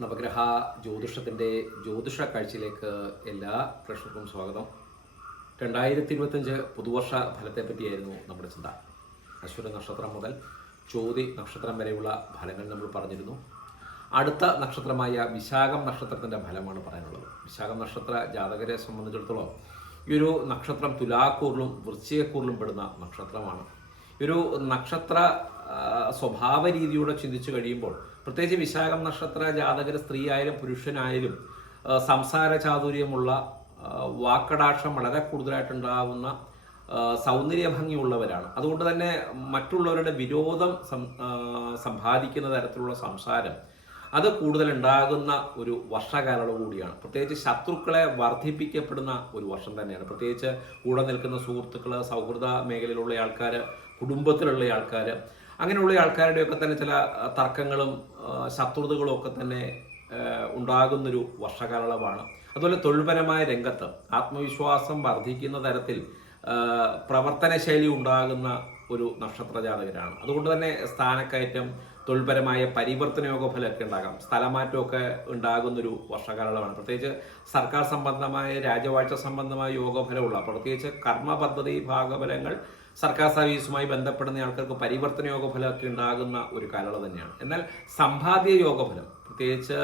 നവഗ്രഹ ജ്യോതിഷത്തിന്റെ ജ്യോതിഷ കാഴ്ചയിലേക്ക് എല്ലാ പ്രേക്ഷകർക്കും സ്വാഗതം. രണ്ടായിരത്തി ഇരുപത്തഞ്ച് പുതുവർഷ ഫലത്തെ പറ്റിയായിരുന്നു നമ്മുടെ ചിന്ത. അശ്വര നക്ഷത്രം മുതൽ ചോതി നക്ഷത്രം വരെയുള്ള ഫലങ്ങൾ നമ്മൾ പറഞ്ഞിരുന്നു. അടുത്ത നക്ഷത്രമായ വിശാഖം നക്ഷത്രത്തിന്റെ ഫലമാണ് പറയാനുള്ളത്. വിശാഖം നക്ഷത്ര ജാതകരെ സംബന്ധിച്ചിടത്തോളം ഈ ഒരു നക്ഷത്രം തുലാക്കൂറിലും വൃശ്ചികക്കൂറിലും പെടുന്ന നക്ഷത്രമാണ്. ഒരു നക്ഷത്ര സ്വഭാവ രീതിയോടെ ചിന്തിച്ചു കഴിയുമ്പോൾ പ്രത്യേകിച്ച് വിശാഖം നക്ഷത്ര ജാതകർ സ്ത്രീ ആയാലും പുരുഷനായാലും സംസാര ചാതുര്യമുള്ള വാക്കടാക്ഷം വളരെ കൂടുതലായിട്ടുണ്ടാകുന്ന സൗന്ദര്യ ഭംഗിയുള്ളവരാണ്. അതുകൊണ്ട് തന്നെ മറ്റുള്ളവരുടെ വിരോധം സമ്പാദിക്കുന്ന തരത്തിലുള്ള സംസാരം അത് കൂടുതൽ ഉണ്ടാകുന്ന ഒരു വർഷകാലം കൂടിയാണ്. പ്രത്യേകിച്ച് ശത്രുക്കളെ വർദ്ധിപ്പിക്കപ്പെടുന്ന ഒരു വർഷം തന്നെയാണ്. പ്രത്യേകിച്ച് കൂടെ നിൽക്കുന്ന സുഹൃത്തുക്കൾ സൗഹൃദ മേഖലയിലുള്ള ആൾക്കാർ കുടുംബത്തിലുള്ള ആൾക്കാർ അങ്ങനെയുള്ള ആൾക്കാരുടെയൊക്കെ തന്നെ ചില തർക്കങ്ങളും ശത്രുതകളും ഒക്കെ തന്നെ ഉണ്ടാകുന്നൊരു വർഷകാലമാണ് അതുപോലെ തൊഴിൽപരമായ രംഗത്ത് ആത്മവിശ്വാസം വർദ്ധിക്കുന്ന തരത്തിൽ പ്രവർത്തന ശൈലി ഉണ്ടാകുന്ന ഒരു നക്ഷത്ര ജാതകരാണ് അതുകൊണ്ട് തന്നെ സ്ഥാനക്കയറ്റം തൊഴിൽപരമായ പരിവർത്തന യോഗഫലമൊക്കെ ഉണ്ടാകാം. സ്ഥലമാറ്റമൊക്കെ ഉണ്ടാകുന്നൊരു വർഷകാലമാണ് പ്രത്യേകിച്ച് സർക്കാർ സംബന്ധമായ രാജവാഴ്ച സംബന്ധമായ യോഗഫലമുള്ള പ്രത്യേകിച്ച് കർമ്മ പദ്ധതി ഭാഗഫലങ്ങൾ സർക്കാർ സർവീസുമായി ബന്ധപ്പെടുന്ന ആൾക്കാർക്ക് പരിവർത്തന യോഗഫലമൊക്കെ ഉണ്ടാകുന്ന ഒരു കാലയളവ് തന്നെയാണ്. എന്നാൽ സമ്പാദ്യ യോഗഫലം പ്രത്യേകിച്ച്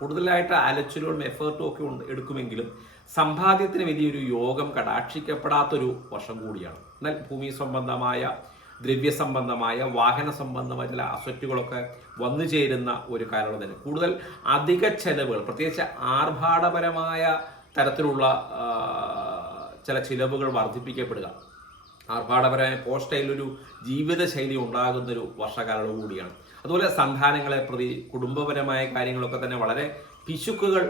കൂടുതലായിട്ട് അലച്ചിലും എഫേർട്ടും ഒക്കെ എടുക്കുമെങ്കിലും സമ്പാദ്യത്തിന് വലിയൊരു യോഗം കടാക്ഷിക്കപ്പെടാത്തൊരു വർഷം കൂടിയാണ്. എന്നാൽ ഭൂമി സംബന്ധമായ ദ്രവ്യ സംബന്ധമായ വാഹന സംബന്ധമായ ചില അസറ്റുകളൊക്കെ വന്നു ചേരുന്ന ഒരു കാലയളവ് തന്നെ. കൂടുതൽ അധിക ചെലവുകൾ പ്രത്യേകിച്ച് ആർഭാടപരമായ തരത്തിലുള്ള ചില ചിലവുകൾ വർദ്ധിപ്പിക്കപ്പെടുക. ആർഭാടപരമായ പോസ്റ്റയിലൊരു ജീവിതശൈലി ഉണ്ടാകുന്നൊരു വർഷകാലവും കൂടിയാണ് അതുപോലെ സന്താനങ്ങളെ പ്രതി കുടുംബപരമായ കാര്യങ്ങളൊക്കെ തന്നെ വളരെ പിശുക്കുകൾ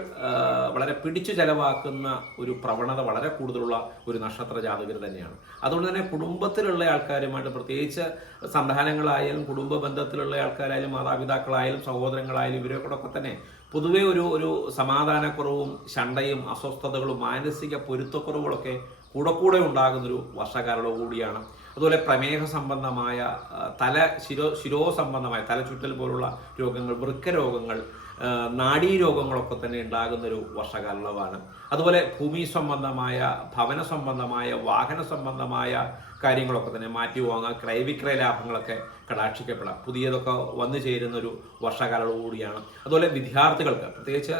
വളരെ പിടിച്ചു ചെലവാക്കുന്ന ഒരു പ്രവണത വളരെ കൂടുതലുള്ള ഒരു നക്ഷത്ര ജാതകർ തന്നെയാണ്. അതുകൊണ്ട് തന്നെ കുടുംബത്തിലുള്ള ആൾക്കാരുമായിട്ട് പ്രത്യേകിച്ച് സന്താനങ്ങളായാലും കുടുംബ ബന്ധത്തിലുള്ള ആൾക്കാരായാലും മാതാപിതാക്കളായാലും സഹോദരങ്ങളായാലും ഇവരെക്കൂടൊക്കെ തന്നെ പൊതുവേ ഒരു ഒരു സമാധാനക്കുറവും ശണ്ടയും അസ്വസ്ഥതകളും മാനസിക പൊരുത്തക്കുറവുകളൊക്കെ കൂടെ കൂടെ ഉണ്ടാകുന്നൊരു വർഷകാലവും കൂടിയാണ്. അതുപോലെ പ്രമേഹ സംബന്ധമായ തല ശിരോ ശിരോ സംബന്ധമായ തലചുറ്റൽ പോലുള്ള രോഗങ്ങൾ വൃക്ക രോഗങ്ങൾ ആ, നാഡീ രോഗങ്ങളൊക്കെ തന്നെ ഉണ്ടാകുന്നൊരു വർഷകാലമാണ്. അതുപോലെ ഭൂമി സംബന്ധമായ ഭവന സംബന്ധമായ വാഹന സംബന്ധമായ കാര്യങ്ങളൊക്കെ തന്നെ മാറ്റി വാങ്ങുക ക്രയവിക്രയ ലാഭങ്ങളൊക്കെ കടാക്ഷിക്കപ്പെടാം. പുതിയതൊക്കെ വന്നു ചേരുന്ന ഒരു വർഷകാലം കൂടിയാണ് അതുപോലെ വിദ്യാർത്ഥികൾക്ക് പ്രത്യേകിച്ച്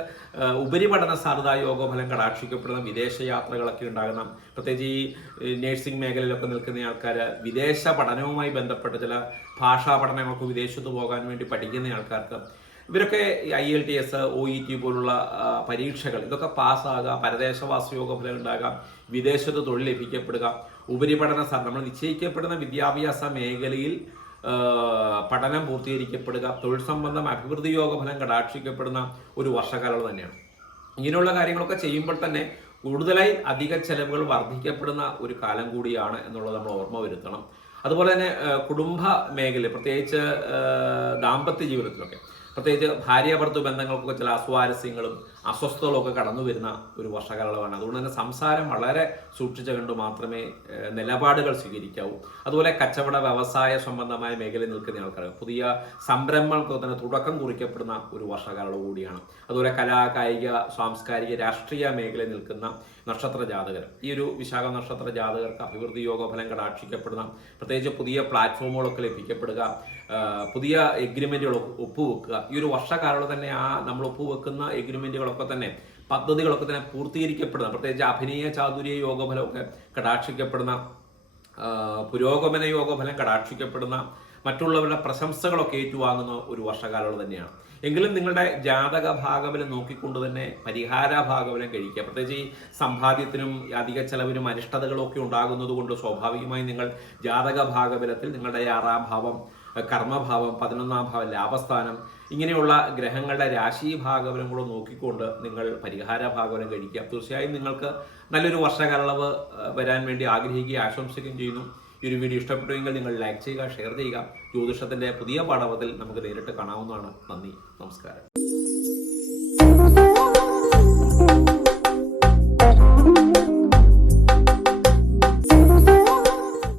ഉപരിപഠന സാധ്യതാ യോഗഫലം കടാക്ഷിക്കപ്പെടുന്ന വിദേശ യാത്രകളൊക്കെ ഉണ്ടാകണം പ്രത്യേകിച്ച് ഈ നേഴ്സിംഗ് മേഖലയിലൊക്കെ നിൽക്കുന്ന ആൾക്കാർ വിദേശ പഠനവുമായി ബന്ധപ്പെട്ട ചില ഭാഷാ പഠനങ്ങൾക്ക് വിദേശത്ത് പോകാൻ വേണ്ടി പഠിക്കുന്ന ആൾക്കാർക്ക് ഇവരൊക്കെ I L T S O E T പോലുള്ള പരീക്ഷകൾ ഇതൊക്കെ പാസ്സാകാം പരദേശവാസ യോഗഫലം ഉണ്ടാകാം വിദേശത്ത് തൊഴിൽ ലഭിക്കപ്പെടുക ഉപരിപഠന നമ്മൾ നിശ്ചയിക്കപ്പെടുന്ന വിദ്യാഭ്യാസ മേഖലയിൽ പഠനം പൂർത്തീകരിക്കപ്പെടുക തൊഴിൽ സംബന്ധം അഭിവൃദ്ധി യോഗഫലം കടാക്ഷിക്കപ്പെടുന്ന ഒരു വർഷകാലം തന്നെയാണ്. ഇങ്ങനെയുള്ള കാര്യങ്ങളൊക്കെ ചെയ്യുമ്പോൾ തന്നെ കൂടുതലായി അധിക ചെലവുകൾ വർദ്ധിക്കപ്പെടുന്ന ഒരു കാലം കൂടിയാണ് എന്നുള്ളത് നമ്മൾ ഓർമ്മ വരുത്തണം. അതുപോലെ തന്നെ കുടുംബ മേഖല പ്രത്യേകിച്ച് ദാമ്പത്യ ജീവിതത്തിലൊക്കെ. പ്രത്യേകിച്ച് ഭാര്യാഭർത്തു ബന്ധങ്ങൾക്കൊക്കെ ചില അസ്വാരസ്യങ്ങളും അസ്വസ്ഥതകളൊക്കെ കടന്നു വരുന്ന ഒരു വർഷകാലമാണ്. അതുകൊണ്ട് തന്നെ സംസാരം വളരെ സൂക്ഷിച്ചു കണ്ടു മാത്രമേ നിലപാടുകൾ സ്വീകരിക്കാവൂ. അതുപോലെ കച്ചവട വ്യവസായ സംബന്ധമായ മേഖലയിൽ നിൽക്കുന്ന ആൾക്കാർ പുതിയ സംരംഭങ്ങൾക്ക് തന്നെ തുടക്കം കുറിക്കപ്പെടുന്ന ഒരു വർഷകാലം കൂടിയാണ്. അതുപോലെ കലാ കായിക സാംസ്കാരിക രാഷ്ട്രീയ മേഖലയിൽ നിൽക്കുന്ന നക്ഷത്ര ജാതകർ. ഈ ഒരു വിശാഖ നക്ഷത്ര ജാതകർക്ക് അഭിവൃദ്ധി യോഗഫലം കടാക്ഷിക്കപ്പെടുന്ന പ്രത്യേകിച്ച് പുതിയ പ്ലാറ്റ്ഫോമുകളൊക്കെ ലഭിക്കപ്പെടുക പുതിയ എഗ്രിമെന്റുകൾ ഒപ്പുവെക്കുക. ഈ ഒരു വർഷകാലം തന്നെ ആ നമ്മൾ ഒപ്പുവെക്കുന്ന എഗ്രിമെന്റുകളൊക്കെ തന്നെ പദ്ധതികളൊക്കെ തന്നെ പൂർത്തീകരിക്കപ്പെടുന്ന പ്രത്യേകിച്ച് അഭിനയ ചാതുര്യ യോഗഫലമൊക്കെ കടാക്ഷിക്കപ്പെടുന്ന പുരോഗമന യോഗഫലം കടാക്ഷിക്കപ്പെടുന്ന മറ്റുള്ളവരുടെ പ്രശംസകളൊക്കെ ഏറ്റുവാങ്ങുന്ന ഒരു വർഷകാലം തന്നെയാണ്. എങ്കിലും നിങ്ങളുടെ ജാതക ഭാഗബലം നോക്കിക്കൊണ്ട് തന്നെ പരിഹാര ഭാഗവനം കഴിക്കുക. പ്രത്യേകിച്ച് ഈ സമ്പാദ്യത്തിനും അധിക ചെലവിനും അനിഷ്ടതകളൊക്കെ ഉണ്ടാകുന്നത് കൊണ്ട് സ്വാഭാവികമായി നിങ്ങൾ ജാതക ഭാഗബലത്തിൽ നിങ്ങളുടെ ആറാം ഭാവം കർമ്മഭാവം പതിനൊന്നാം ഭാവം ലാഭസ്ഥാനം ഇങ്ങനെയുള്ള ഗ്രഹങ്ങളുടെ രാശി ഭാഗവനം കൂടെ നോക്കിക്കൊണ്ട് നിങ്ങൾ പരിഹാര ഭാഗവനം കഴിക്കുക. തീർച്ചയായും നിങ്ങൾക്ക് നല്ലൊരു വർഷകാലളവ് വരാൻ വേണ്ടി ആഗ്രഹിക്കുകയും ആശംസിക്കുകയും ചെയ്യുന്നു. ഈ ഒരു വീഡിയോ ഇഷ്ടപ്പെട്ടുവെങ്കിൽ നിങ്ങൾ ലൈക്ക് ചെയ്യുക ഷെയർ ചെയ്യുക. ജ്യോതിഷത്തിന്റെ പുതിയ പാഠവത്തിൽ നമുക്ക് നേരിട്ട് കാണാവുന്നതാണ്. നന്ദി. നമസ്കാരം.